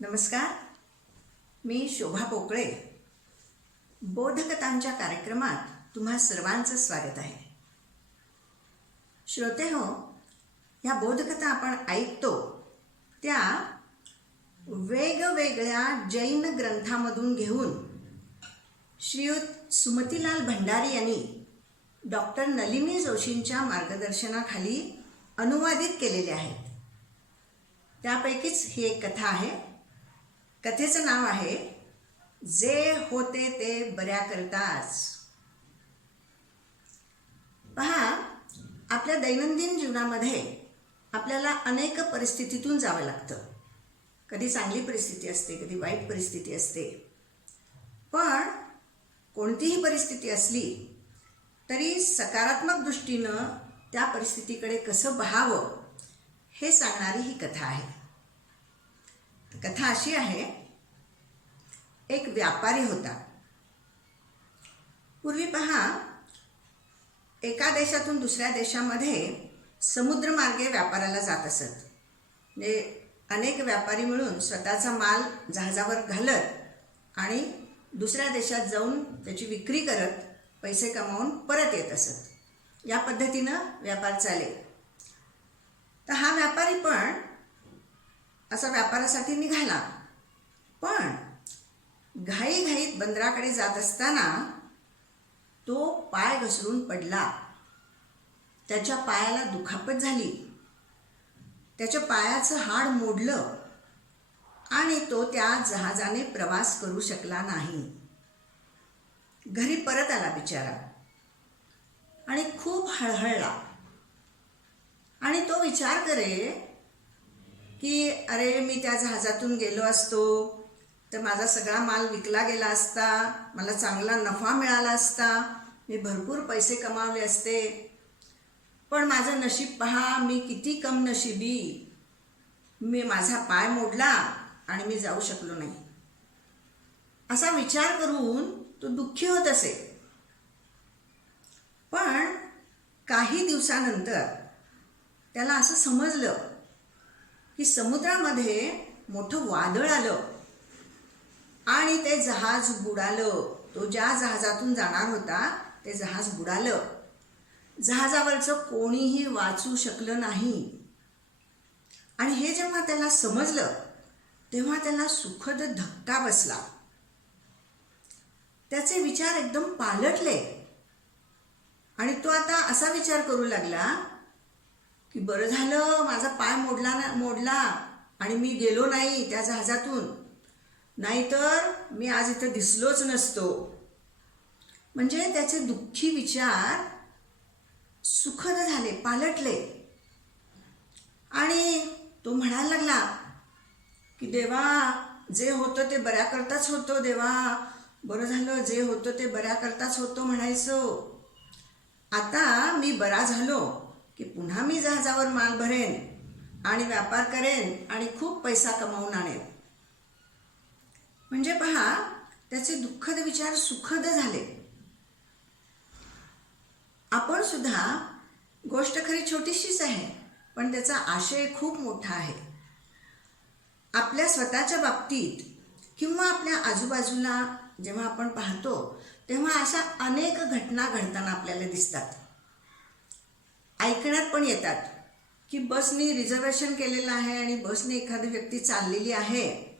नमस्कार. मी शोभा पोकळे. बोधकथांच्या कार्यक्रमात तुम्हा सर्वांचं स्वागत आहे. श्रोते हो ह्या बोधकथा आपण ऐकतो. त्या वेगवेगळ्या जैन ग्रंथामधून घेऊन श्रीयुत सुमतीलाल भंडारी यांनी डॉक्टर नलिनी जोशींच्या मार्गदर्शनाखाली अनुवादित केलेले आहेत. त्यापैकीच ही एक कथा आहे. कथेचं नाव आहे जे होते ते बऱ्या करताच पहा आपल्या दैनंदिन जीवनामध्ये आपल्याला अनेक परिस्थितीतून जावं लागतं. कधी चांगली परिस्थिती असते कधी वाईट परिस्थिती असते. पण कोणतीही परिस्थिती असली तरी सकारात्मक दृष्टीनं त्या परिस्थितीकडे कसं बहावं हे सांगणारी ही कथा आहे. कथा अशी आहे. एक व्यापारी होता. पूर्वी पहा एका देशातून दुसऱ्या देशामध्ये समुद्रमार्गे व्यापाराला जात असत. म्हणजे अनेक व्यापारी मिळून स्वतःचा माल जहाजावर घालत आणि दुसऱ्या देशात जाऊन त्याची विक्री करत पैसे कमावून परत येत असत. या पद्धतीनं व्यापार चालेल तर हा व्यापारी पण असा व्यापारासाठी निघाला. पण घाईघाईत बंदराकडे जात असताना तो पाय घसरून पडला. त्याच्या पायाला दुखापत झाली. त्याच्या पायाचं हाड मोडलं आणि तो त्या जहाजाने प्रवास करू शकला नाही. घरी परत आला बिचारा आणि खूप हळहळला. आणि तो विचार करे की अरे मी त्या जहाजातून गेलो असतो तर माझा सगळा माल विकला गेला असता मला चांगला नफा मिळाला असता मी भरपूर पैसे कमावले असते. पण माझं नशीब पहा मी किती कम नशिबी मी माझा पाय मोडला आणि मी जाऊ शकलो नाही. असा विचार करून तो दुःखी होत असे. पण काही दिवसानंतर त्याला असं समजलं की समुद्रामध्ये मोठं वादळ आलं. आणि ते जहाज बुडालं. तो ज्या जहाजातून जाणार होता ते जहाज बुडालं. जहाजावरचं कोणीही वाचू शकलं नाही. आणि हे जेव्हा त्याला समजलं तेव्हा त्याला सुखद धक्का बसला. त्याचे विचार एकदम पालटले. आणि तो आता असा विचार करू लागला की बरं झालं माझा पाय मोडला ना मोडला आणि मी गेलो नाही त्या जहाजातून. नाहीतर मी आज इथं दिसलोच नसतो. म्हणजे त्याचे दुःखी विचार सुखद झाले पालटले. आणि तो म्हणायला लागला की देवा जे होतं ते बऱ्या करताच होतं देवा. बरं झालं जे होतं ते बऱ्या करताच होतं म्हणायचं. आता मी बरा झालो. की पुन्हा मी जहाजावर माल भरेन आणि व्यापार करेन आणि खूप पैसा कमावून आणेन. म्हणजे पहा त्याचे दुःखद विचार सुखद झाले. आपण सुद्धा गोष्ट खरी छोटीशीच आहे पण त्याचा आशय खूप मोठा आहे. आपल्या स्वतःच्या बाबतीत किंवा आपल्या आजूबाजूला जेव्हा आपण पाहतो तेव्हा अशा अनेक घटना घडताना आपल्याला दिसतात. ऐकण्यात पण येतात की बसनी रिझर्वेशन केलेलं आहे आणि बसने एखादी व्यक्ती चाललेली आहे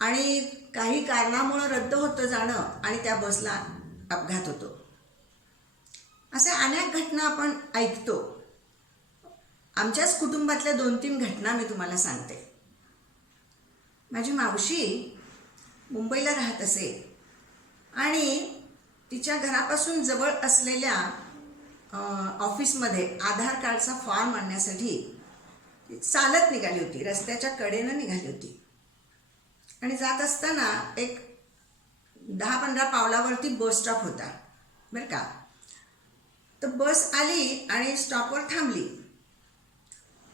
आणि काही कारणामुळं रद्द होतं जाणं आणि त्या बसला अपघात होतो. अशा अनेक घटना आपण ऐकतो. आमच्याच कुटुंबातल्या दोन तीन घटना मी तुम्हाला सांगते. माझी मावशी मुंबईला राहत असे आणि तिच्या घरापासून जवळ असलेल्या ऑफिसमध्ये आधार कार्डचा फॉर्म आणण्यासाठी चालत निघाली होती. रस्त्याच्या कडेनं निघाली होती. आणि जात असताना एक दहा पंधरा पावलावरती बस स्टॉप होता. बरं का? तर बस आली आणि स्टॉपवर थांबली.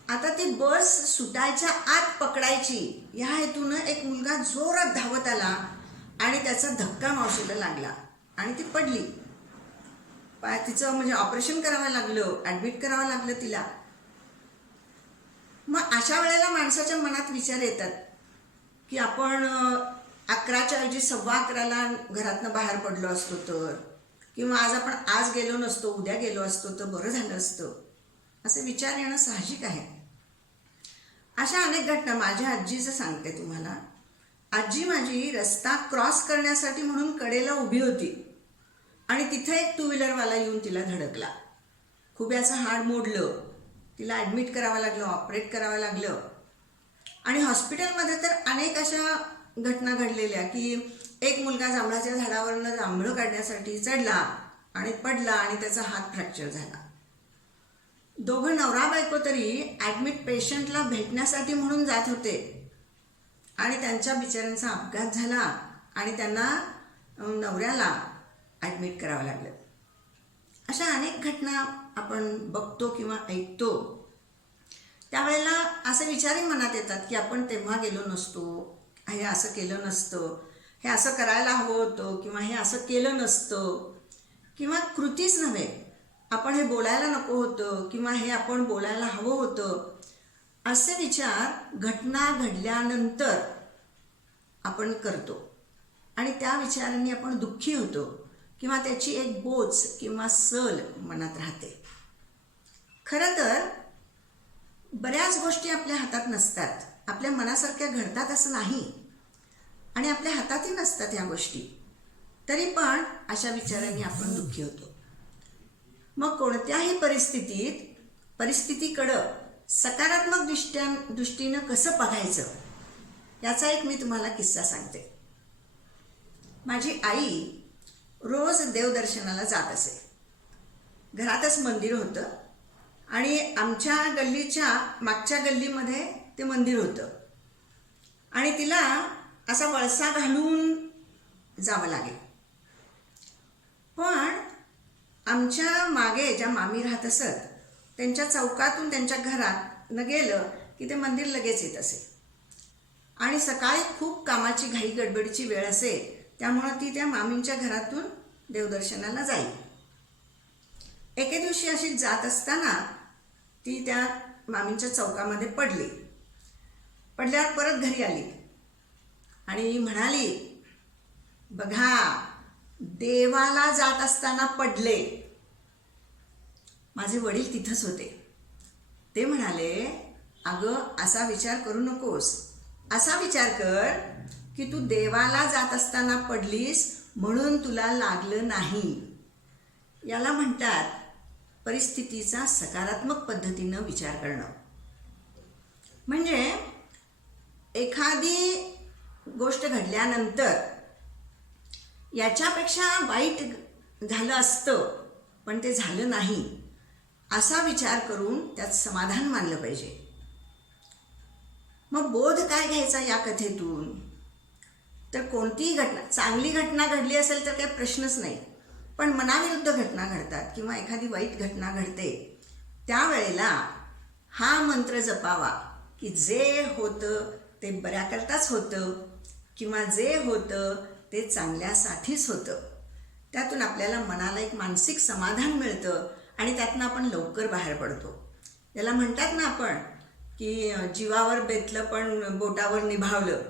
आता ती बस सुटायच्या आत पकडायची. ह्या हेतूनं एक मुलगा जोरात धावत आला आणि त्याचा धक्का मावशीला लागला आणि ती पडली. पाय तिचं म्हणजे ऑपरेशन करावं लागलं ॲडमिट करावं लागलं तिला. मग अशा वेळेला माणसाच्या मनात विचार येतात की आपण अकराच्या ऐवजी सव्वा अकराला घरातनं बाहेर पडलो असतो तर किंवा आज आपण आज गेलो नसतो उद्या गेलो असतो तर बरं झालं असतं. असे विचार येणं साहजिक आहे. अशा अनेक घटना माझ्या आजीचं सांगते तुम्हाला. आजी माझी रस्ता क्रॉस करण्यासाठी म्हणून कडेला उभी होती. आणि तिथे एक टू व्हीलरवाला येऊन तिला धडकला. खुब्याचं हाड मोडलं. तिला ॲडमिट करावं लागलं ऑपरेट करावं लागलं. आणि हॉस्पिटलमध्ये तर अनेक अशा घटना घडलेल्या की एक मुलगा जांभळाच्या झाडावरनं जांभळं काढण्यासाठी चढला आणि पडला आणि त्याचा हात फ्रॅक्चर झाला. दोघं नवरा बायको तरी ॲडमिट पेशंटला भेटण्यासाठी म्हणून जात होते. आणि त्यांच्या बिचाऱ्यांचा अपघात झाला आणि त्यांना नवऱ्याला ॲडमिट करावं लागलं. अशा अनेक घटना आपण बघतो किंवा ऐकतो. त्यावेळेला असे विचारही मनात येतात की आपण तेव्हा गेलो नसतो हे असं केलं नसतं हे असं करायला हवं होतं किंवा हे असं केलं नसतं. किंवा कृतीच नव्हे. आपण हे बोलायला नको होतं किंवा हे आपण बोलायला हवं होतं. असे विचार घटना घडल्यानंतर आपण करतो. आणि त्या विचारांनी आपण दुःखी होतो. किंवा त्याची एक बोच किंवा सल मनात राहते. खरं तर बऱ्याच गोष्टी आपल्या हातात नसतात. आपल्या मनासारख्या घडतात असं नाही. आणि आपल्या हातातही नसतात ह्या गोष्टी. तरी पण अशा विचारांनी आपण दुःखी होतो. मग कोणत्याही परिस्थितीत परिस्थितीकडं सकारात्मक दृष्ट्या दृष्टीनं कसं बघायचं? याचा एक मी तुम्हाला किस्सा सांगते. माझी आई रोज देवदर्शनाला जात असे. घरातच मंदिर होतं आणि आमच्या गल्लीच्या मागच्या गल्लीमध्ये ते मंदिर होतं. आणि तिला असा वळसा घालून जावं लागेल. पण आमच्या मागे ज्या मामी राहत असत त्यांच्या चौकातून त्यांच्या घरात न गेलं की ते मंदिर लगेच येत असे. आणि सकाळी खूप कामाची घाई गडबडीची वेळ असेल त्यामुळं ती त्या मामींच्या घरातून देवदर्शनाला जाईल. एके दिवशी अशी जात असताना ती त्या मामींच्या चौकामध्ये पडली. पडल्यावर परत घरी आली. आणि म्हणाली बघा देवाला जात असताना पडले. माझे वडील तिथंच होते. ते म्हणाले अगं असा विचार करू नकोस. असा विचार कर की तू देवाला जात असताना पडलीस म्हणून तुला लागलं नाही. याला म्हणतात परिस्थितीचा सकारात्मक पद्धतीनं विचार करणं. म्हणजे एखादी गोष्ट घडल्यानंतर याच्यापेक्षा वाईट झालं असतं पण ते झालं नाही असा विचार करून त्यात समाधान मानलं पाहिजे. मग बोध काय घ्यायचा या कथेतून? तर कोणतीही घटना चांगली घटना घडली असेल तर काही प्रश्नच नाही. पण मनाविरुद्ध घटना घडतात किंवा एखादी वाईट घटना घडते त्यावेळेला हा मंत्र जपावा की जे होतं ते बऱ्याकरताच होतं किंवा जे होतं ते चांगल्यासाठीच होतं. त्यातून आपल्याला मनाला एक मानसिक समाधान मिळतं आणि त्यातनं आपण लवकर बाहेर पडतो. याला म्हणतात ना आपण की जीवावर बेतलं पण बोटावर निभावलं.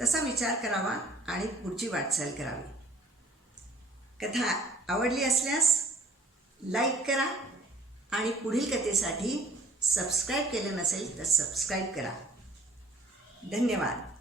तसा विचार करावा आणि पुढची वाटचाल करावी. कथा आवडली असल्यास लाईक करा आणि पुढील कथेसाठी सबस्क्राईब केलं नसेल तर सबस्क्राईब करा. धन्यवाद.